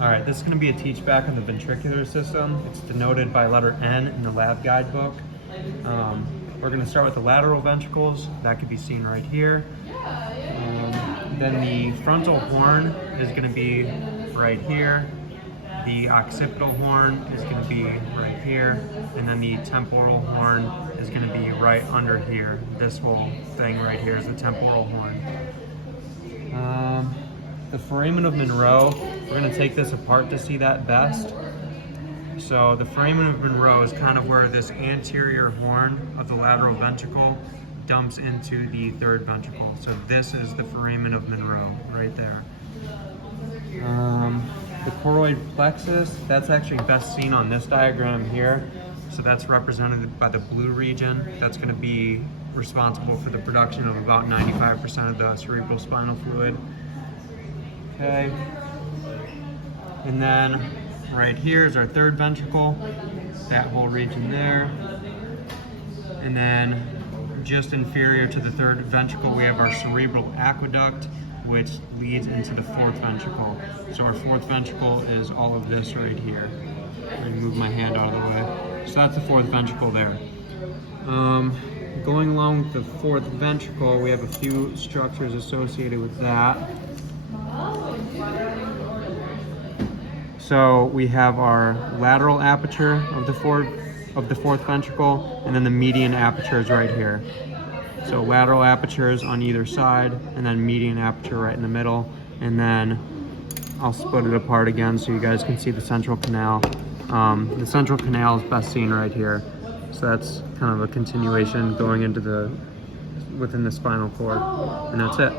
All right, this is going to be a teach back on the ventricular system. It's denoted by letter N in the lab guidebook. We're going to start with the lateral ventricles. That can be seen right here. Then the frontal horn is going to be right here. The occipital horn is going to be right here. And then the temporal horn is going to be right under here. This whole thing right here is the temporal horn. The foramen of Monroe, we're going to take this apart to see that best. So the foramen of Monroe is kind of where this anterior horn of the lateral ventricle dumps into the third ventricle. So this is the foramen of Monroe right there. The choroid plexus, that's actually best seen on this diagram here. So that's represented by the blue region. That's going to be responsible for the production of about 95% of the cerebrospinal fluid. Okay, and then right here is our third ventricle, that whole region there. And then just inferior to the third ventricle, we have our cerebral aqueduct, which leads into the fourth ventricle. So our fourth ventricle is all of this right here. Let me move my hand out of the way. So that's the fourth ventricle there. Going along with the fourth ventricle, we have a few structures associated with that. So we have our lateral aperture of the fourth ventricle, and then the median aperture is right here. So lateral apertures on either side, and then median aperture right in the middle. And then I'll split it apart again so you guys can see the central canal. The central canal is best seen right here. So that's kind of a continuation going into within the spinal cord, and that's it.